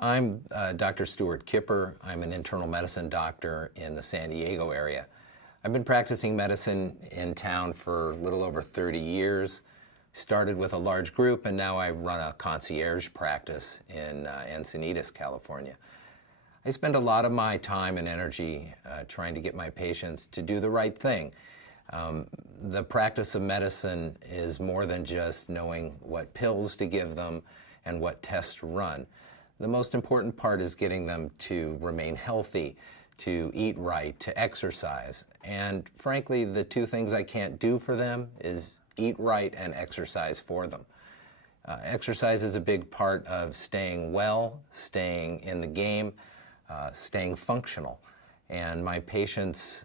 I'm Dr. Stuart Kipper. I'm an internal medicine doctor in the San Diego area. I've been practicing medicine in town for a little over 30 years. Started with a large group, and now I run a concierge practice in Encinitas, California. I spend a lot of my time and energy trying to get my patients to do the right thing. The practice of medicine is more than just knowing what pills to give them and what tests to run. The most important part is getting them to remain healthy, to eat right, to exercise. And frankly, the two things I can't do for them is eat right and exercise for them. Exercise is a big part of staying well, staying in the game, staying functional. And my patients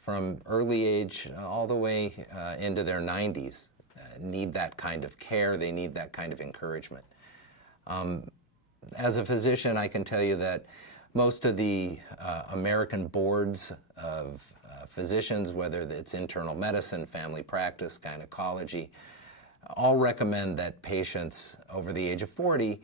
from early age all the way into their 90s need that kind of care. They need that kind of encouragement. As a physician, I can tell you that most of the American boards of physicians, whether it's internal medicine, family practice, gynecology, all recommend that patients over the age of 40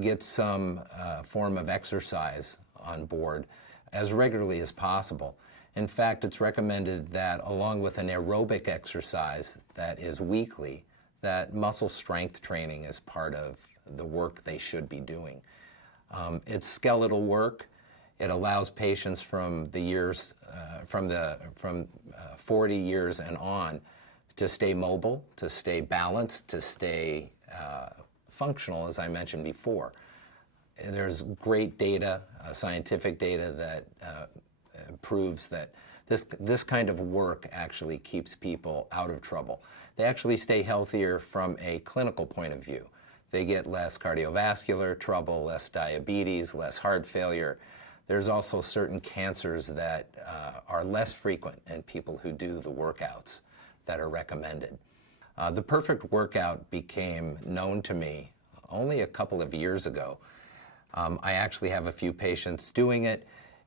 get some form of exercise on board as regularly as possible. In fact, it's recommended that along with an aerobic exercise that is weekly, that muscle strength training is part of the work they should be doing. It's skeletal work. It allows patients from the years, from 40 years and on to stay mobile, to stay balanced, to stay functional, as I mentioned before. There's great data, scientific data that proves that this kind of work actually keeps people out of trouble. They actually stay healthier from a clinical point of view. They get less cardiovascular trouble, less diabetes, less heart failure. There's also certain cancers that are less frequent in people who do the workouts that are recommended. The perfect workout became known to me only a couple of years ago. I actually have a few patients doing it,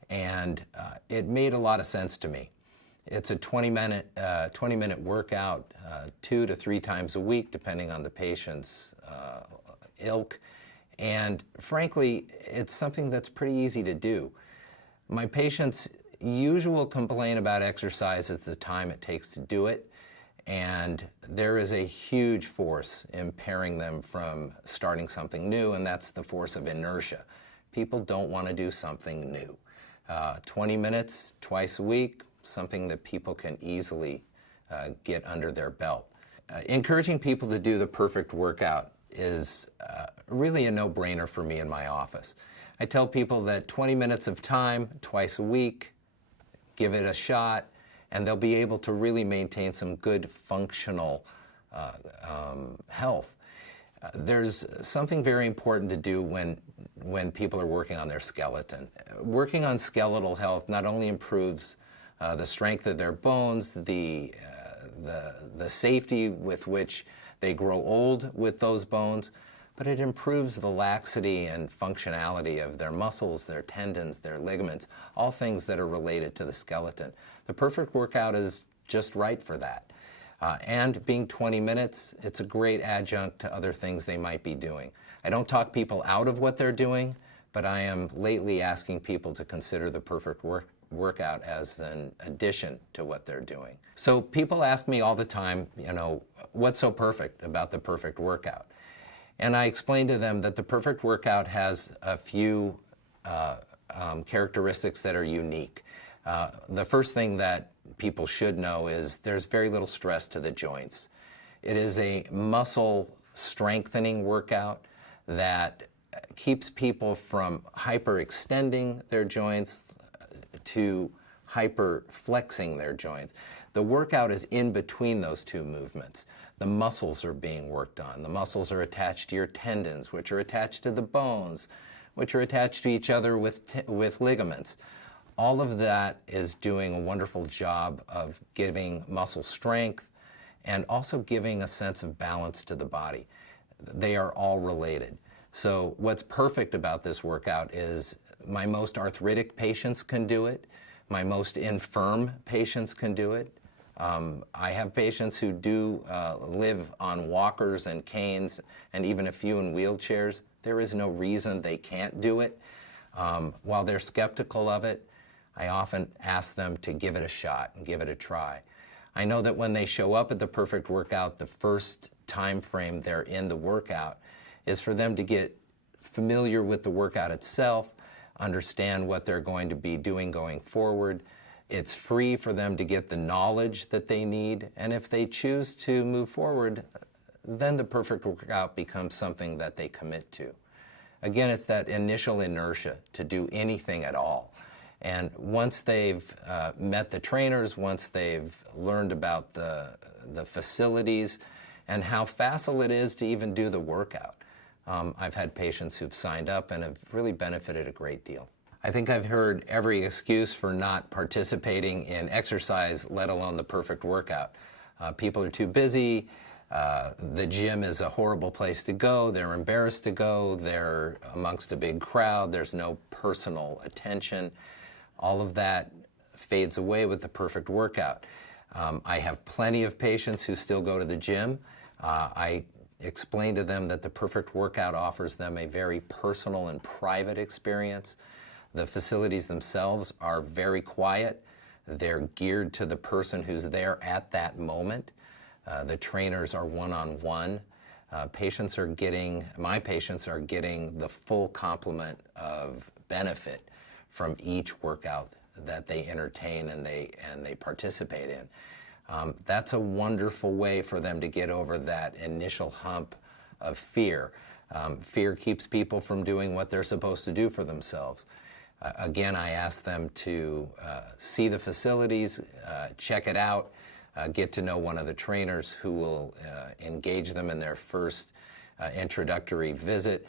and it made a lot of sense to me. It's a 20-minute workout 2 to 3 times a week, depending on the patient's ilk. And frankly, it's something that's pretty easy to do. My patients' usual complaint about exercise is the time it takes to do it, and there is a huge force impairing them from starting something new, and that's the force of inertia. People don't want to do something new. 20 minutes twice a week, something that people can easily get under their belt. Encouraging people to do the perfect workout is really a no-brainer for me in my office. I tell people that 20 minutes of time twice a week, give it a shot, and they'll be able to really maintain some good functional health. There's something very important to do when people are working on their skeleton. Working on skeletal health not only improves the strength of their bones, the safety with which they grow old with those bones, but it improves the laxity and functionality of their muscles, their tendons, their ligaments, all things that are related to the skeleton. The perfect workout is just right for that. And being 20 minutes, it's a great adjunct to other things they might be doing. I don't talk people out of what they're doing, but I am lately asking people to consider the perfect workout as an addition to what they're doing. So people ask me all the time, what's so perfect about the perfect workout? And I explain to them that the perfect workout has a few characteristics that are unique. The first thing that people should know is there's very little stress to the joints. It is a muscle strengthening workout that keeps people from hyperextending their joints to hyperflexing their joints. The workout is in between those two movements. The muscles are being worked on. The muscles are attached to your tendons, which are attached to the bones, which are attached to each other with ligaments. All of that is doing a wonderful job of giving muscle strength and also giving a sense of balance to the body. They are all related. So what's perfect about this workout is my most arthritic patients can do it. My most infirm patients can do it. I have patients who do live on walkers and canes and even a few in wheelchairs. There is no reason they can't do it. While they're skeptical of it, I often ask them to give it a shot and give it a try. I know that when they show up at the Perfect Workout, the first time frame they're in the workout is for them to get familiar with the workout itself, understand what they're going to be doing going forward. It's free for them to get the knowledge that they need, and if they choose to move forward, then the Perfect Workout becomes something that they commit to. Again, it's that initial inertia to do anything at all. And once they've met the trainers, once they've learned about the facilities and how facile it is to even do the workout, I've had patients who've signed up and have really benefited a great deal. I think I've heard every excuse for not participating in exercise, let alone the Perfect Workout. People are too busy, the gym is a horrible place to go, they're embarrassed to go, they're amongst a big crowd, there's no personal attention. All of that fades away with the Perfect Workout. I have plenty of patients who still go to the gym. I explain to them that the Perfect Workout offers them a very personal and private experience. The facilities themselves are very quiet. They're geared to the person who's there at that moment. The trainers are one-on-one. My patients are getting the full complement of benefit from each workout that they entertain and they participate in. That's a wonderful way for them to get over that initial hump of fear. Fear keeps people from doing what they're supposed to do for themselves. Again, I ask them to see the facilities, check it out, get to know one of the trainers who will engage them in their first introductory visit.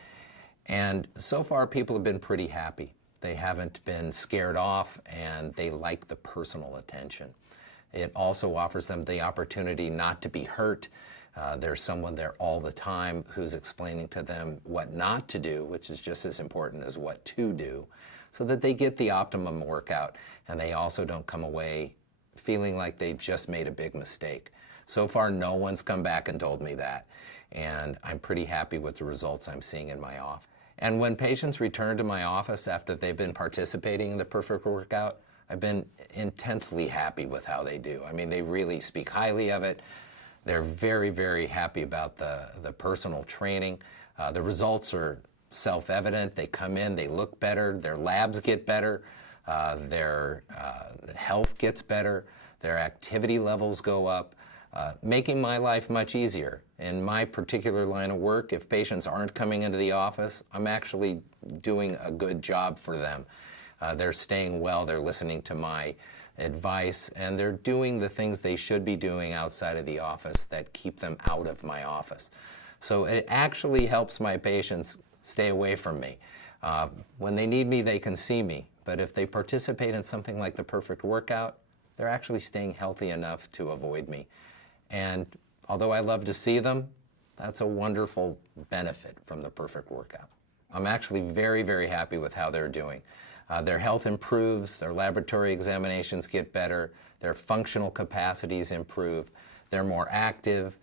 And so far, people have been pretty happy. They haven't been scared off, and they like the personal attention. It also offers them the opportunity not to be hurt. There's someone there all the time who's explaining to them what not to do, which is just as important as what to do, so that they get the optimum workout, and they also don't come away feeling like they just made a big mistake. So far, no one's come back and told me that, and I'm pretty happy with the results I'm seeing in my office. And when patients return to my office after they've been participating in the Perfect Workout, I've been intensely happy with how they do. I mean, they really speak highly of it. They're very, very happy about the personal training. The results are self-evident. They come in, they look better, their labs get better, their health gets better, their activity levels go up, making my life much easier. In my particular line of work, if patients aren't coming into the office, I'm actually doing a good job for them. They're staying well, they're listening to my advice, and they're doing the things they should be doing outside of the office that keep them out of my office. So it actually helps my patients stay away from me. When they need me, they can see me, but if they participate in something like the Perfect Workout, they're actually staying healthy enough to avoid me. And although I love to see them, that's a wonderful benefit from the Perfect Workout. I'm actually very, very happy with how they're doing. Their health improves, their laboratory examinations get better, their functional capacities improve, they're more active.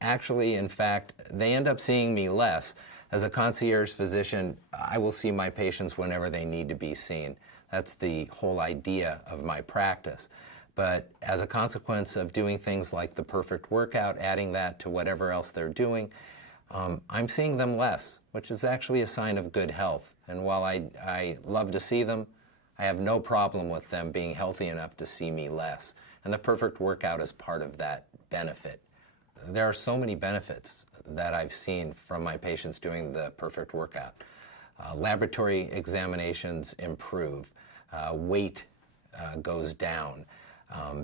Actually, in fact, they end up seeing me less. As a concierge physician, I will see my patients whenever they need to be seen. That's the whole idea of my practice. But as a consequence of doing things like the Perfect Workout, adding that to whatever else they're doing, I'm seeing them less, which is actually a sign of good health. And while I love to see them, I have no problem with them being healthy enough to see me less. And the Perfect Workout is part of that benefit. There are so many benefits that I've seen from my patients doing the Perfect Workout. Laboratory examinations improve, weight goes down,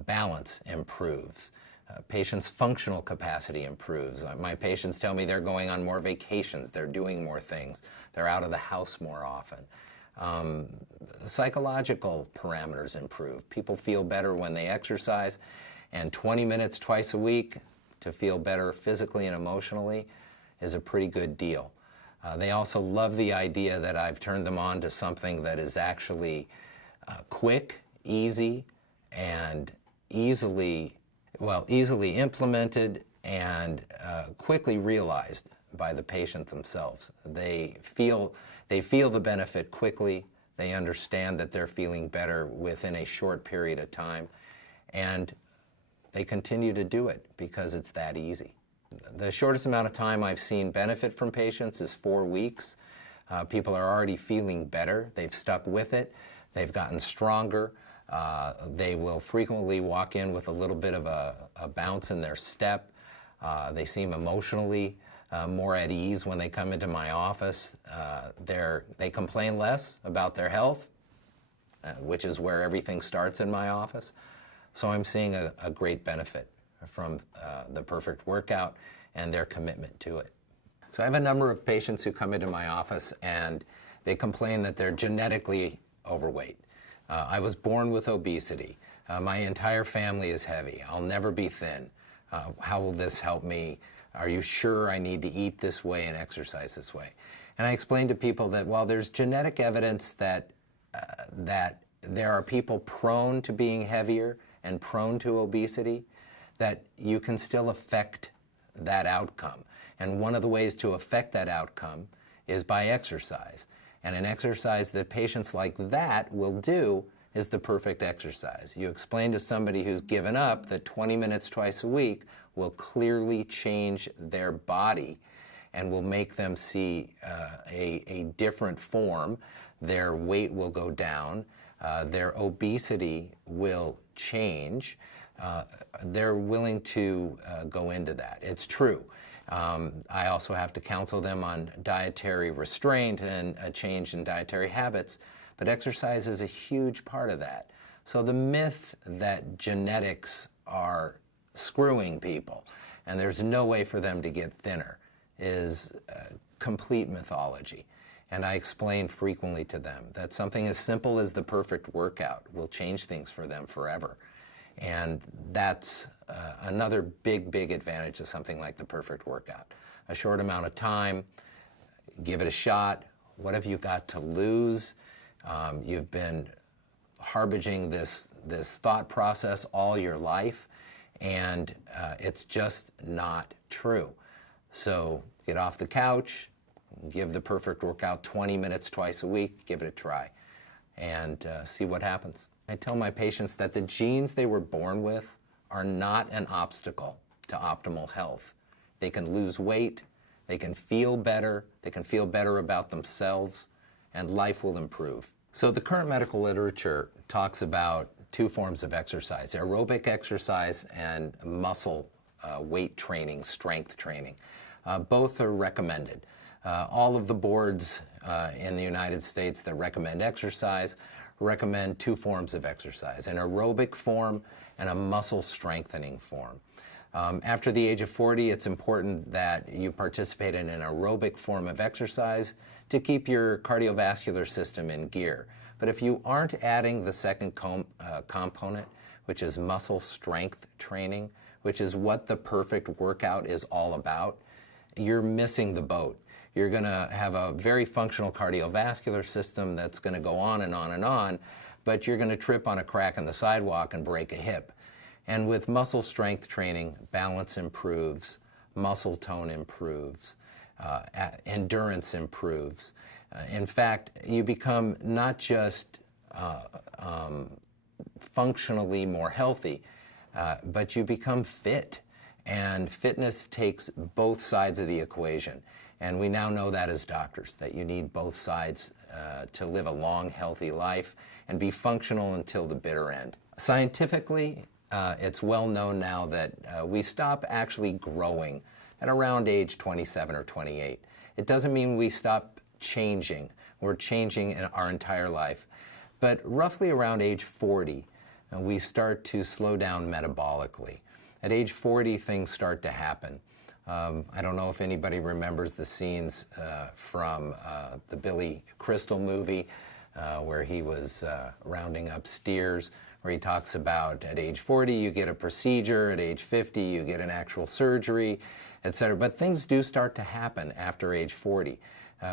balance improves, patients' functional capacity improves. My patients tell me they're going on more vacations, they're doing more things, they're out of the house more often. Psychological parameters improve. People feel better when they exercise, and 20 minutes twice a week to feel better physically and emotionally is a pretty good deal. They also love the idea that I've turned them on to something that is actually quick, easy, and easily implemented and quickly realized by the patient themselves. They feel the benefit quickly. They understand that they're feeling better within a short period of time, and they continue to do it because it's that easy. The shortest amount of time I've seen benefit from patients is 4 weeks. People are already feeling better. They've stuck with it. They've gotten stronger. They will frequently walk in with a little bit of a bounce in their step. They seem emotionally more at ease when they come into my office. They complain less about their health, which is where everything starts in my office. So I'm seeing a great benefit from the Perfect Workout and their commitment to it. So I have a number of patients who come into my office and they complain that they're genetically overweight. I was born with obesity. My entire family is heavy. I'll never be thin. How will this help me? Are you sure I need to eat this way and exercise this way? And I explain to people that while there's genetic evidence that there are people prone to being heavier and prone to obesity, that you can still affect that outcome. And one of the ways to affect that outcome is by exercise. And an exercise that patients like that will do is the perfect exercise. You explain to somebody who's given up that 20 minutes twice a week will clearly change their body and will make them see a different form. Their weight will go down. Their obesity will change. They're willing to go into that. It's true. I also have to counsel them on dietary restraint and a change in dietary habits, but exercise is a huge part of that. So the myth that genetics are screwing people and there's no way for them to get thinner is complete mythology. And I explain frequently to them that something as simple as the Perfect Workout will change things for them forever. And that's another big advantage of something like the Perfect Workout. A short amount of time, give it a shot. What have you got to lose? You've been harboring this thought process all your life, and it's just not true. So get off the couch, give the Perfect Workout 20 minutes twice a week, give it a try, and see what happens. I tell my patients that the genes they were born with are not an obstacle to optimal health. They can lose weight, they can feel better about themselves, and life will improve. So the current medical literature talks about two forms of exercise: aerobic exercise and muscle weight training, strength training. Both are recommended. All of the boards in the United States that recommend exercise recommend two forms of exercise: an aerobic form and a muscle strengthening form. After the age of 40, it's important that you participate in an aerobic form of exercise to keep your cardiovascular system in gear. But if you aren't adding the second component, which is muscle strength training, which is what the Perfect Workout is all about, you're missing the boat. You're going to have a very functional cardiovascular system that's going to go on and on and on, but you're going to trip on a crack in the sidewalk and break a hip. And with muscle strength training, balance improves, muscle tone improves, endurance improves. In fact, you become not just functionally more healthy, but you become fit. And fitness takes both sides of the equation. And we now know that as doctors, that you need both sides to live a long, healthy life and be functional until the bitter end. Scientifically, it's well known now that we stop actually growing at around age 27 or 28. It doesn't mean we stop changing. We're changing in our entire life. But roughly around age 40, we start to slow down metabolically. At age 40, things start to happen. I don't know if anybody remembers the scenes from the Billy Crystal movie where he was rounding up steers, where he talks about at age 40 you get a procedure, at age 50 you get an actual surgery, etc. But things do start to happen after age 40.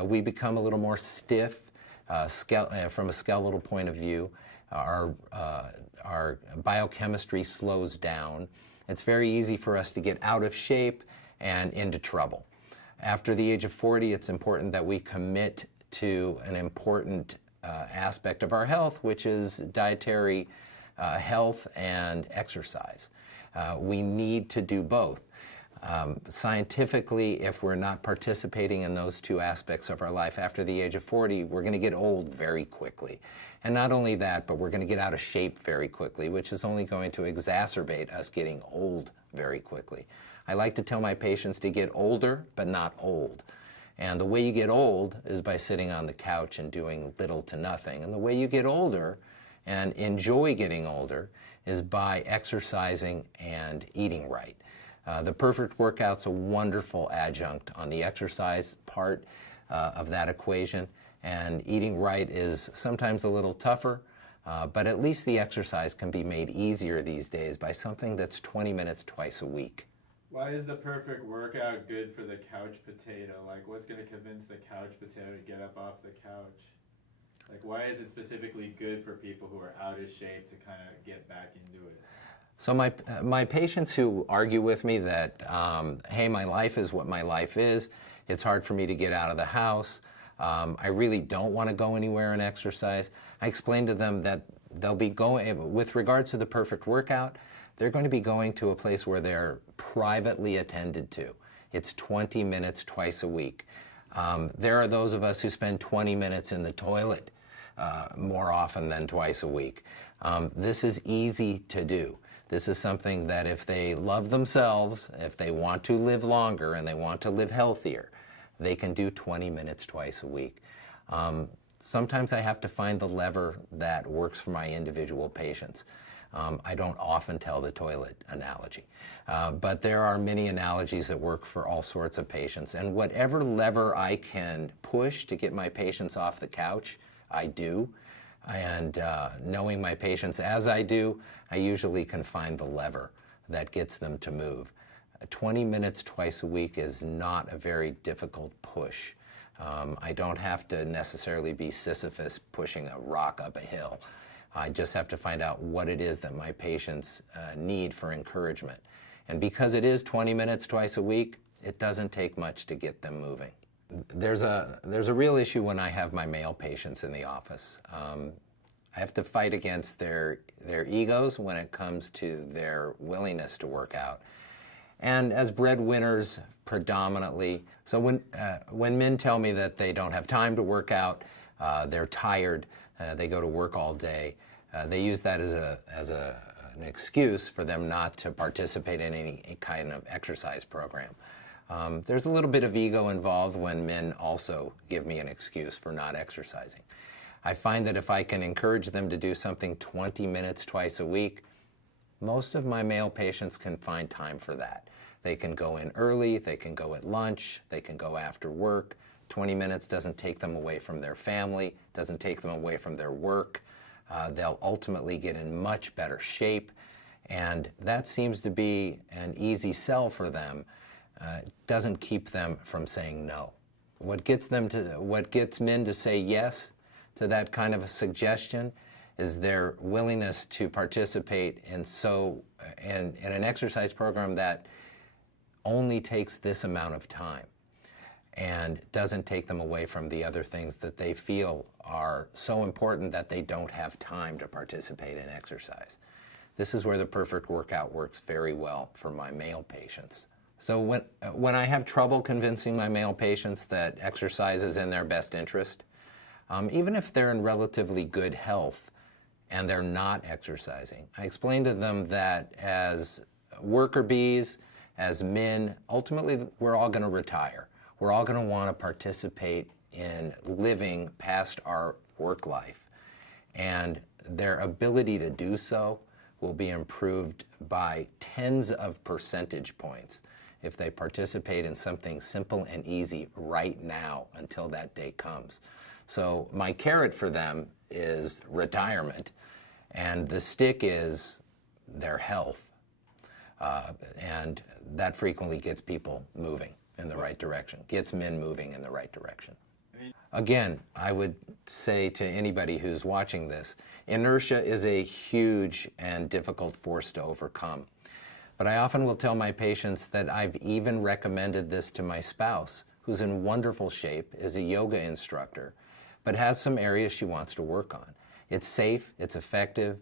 We become a little more stiff from a skeletal point of view. our biochemistry slows down. It's very easy for us to get out of shape and into trouble. After the age of 40, it's important that we commit to an important aspect of our health, which is dietary health and exercise. We need to do both. Scientifically, if we're not participating in those two aspects of our life after the age of 40, we're going to get old very quickly. And not only that, but we're going to get out of shape very quickly, which is only going to exacerbate us getting old very quickly. I like to tell my patients to get older, but not old. And the way you get old is by sitting on the couch and doing little to nothing. And the way you get older and enjoy getting older is by exercising and eating right. The perfect workout's a wonderful adjunct on the exercise part of that equation, and eating right is sometimes a little tougher, but at least the exercise can be made easier these days by something that's 20 minutes twice a week. Why is the perfect workout good for the couch potato? Like, what's going to convince the couch potato to get up off the couch? Like, why is it specifically good for people who are out of shape to kind of get back into it? So my patients who argue with me that, hey, my life is what my life is, it's hard for me to get out of the house, I really don't want to go anywhere and exercise, I explain to them that they'll be going, with regards to the perfect workout, they're going to be going to a place where they're privately attended to. It's 20 minutes twice a week. There are those of us who spend 20 minutes in the toilet more often than twice a week. This is easy to do. This is something that if they love themselves, if they want to live longer and they want to live healthier, they can do 20 minutes twice a week. Sometimes I have to find the lever that works for my individual patients. I don't often tell the toilet analogy, but there are many analogies that work for all sorts of patients. And whatever lever I can push to get my patients off the couch, I do. And knowing my patients as I do, I usually can find the lever that gets them to move. 20 minutes twice a week is not a very difficult push. I don't have to necessarily be Sisyphus pushing a rock up a hill. I just have to find out what it is that my patients need for encouragement. And because it is 20 minutes twice a week, it doesn't take much to get them moving. There's a real issue when I have my male patients in the office. I have to fight against their egos when it comes to their willingness to work out. And as breadwinners predominantly, so when men tell me that they don't have time to work out, they're tired, they go to work all day, they use that as an excuse for them not to participate in any kind of exercise program. There's a little bit of ego involved when men also give me an excuse for not exercising. I find that if I can encourage them to do something 20 minutes twice a week, most of my male patients can find time for that. They can go in early, they can go at lunch, they can go after work. 20 minutes doesn't take them away from their family, doesn't take them away from their work. They'll ultimately get in much better shape, and that seems to be an easy sell for them. Doesn't keep them from saying no. What gets men to say yes to that kind of a suggestion is their willingness to participate in an exercise program that only takes this amount of time and doesn't take them away from the other things that they feel are so important that they don't have time to participate in exercise. This is where the perfect workout works very well for my male patients. So when I have trouble convincing my male patients that exercise is in their best interest, even if they're in relatively good health and they're not exercising, I explain to them that as worker bees, as men, ultimately we're all going to retire. We're all going to want to participate in living past our work life. And their ability to do so will be improved by tens of percentage points if they participate in something simple and easy right now until that day comes. So my carrot for them is retirement, and the stick is their health. And that frequently gets people moving in the right direction, gets men moving in the right direction. Again, I would say to anybody who's watching this, inertia is a huge and difficult force to overcome. But I often will tell my patients that I've even recommended this to my spouse, who's in wonderful shape, is a yoga instructor, but has some areas she wants to work on. It's safe, it's effective,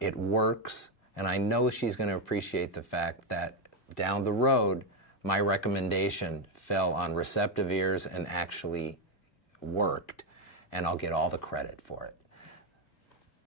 it works, and I know she's going to appreciate the fact that down the road, my recommendation fell on receptive ears and actually worked, and I'll get all the credit for it.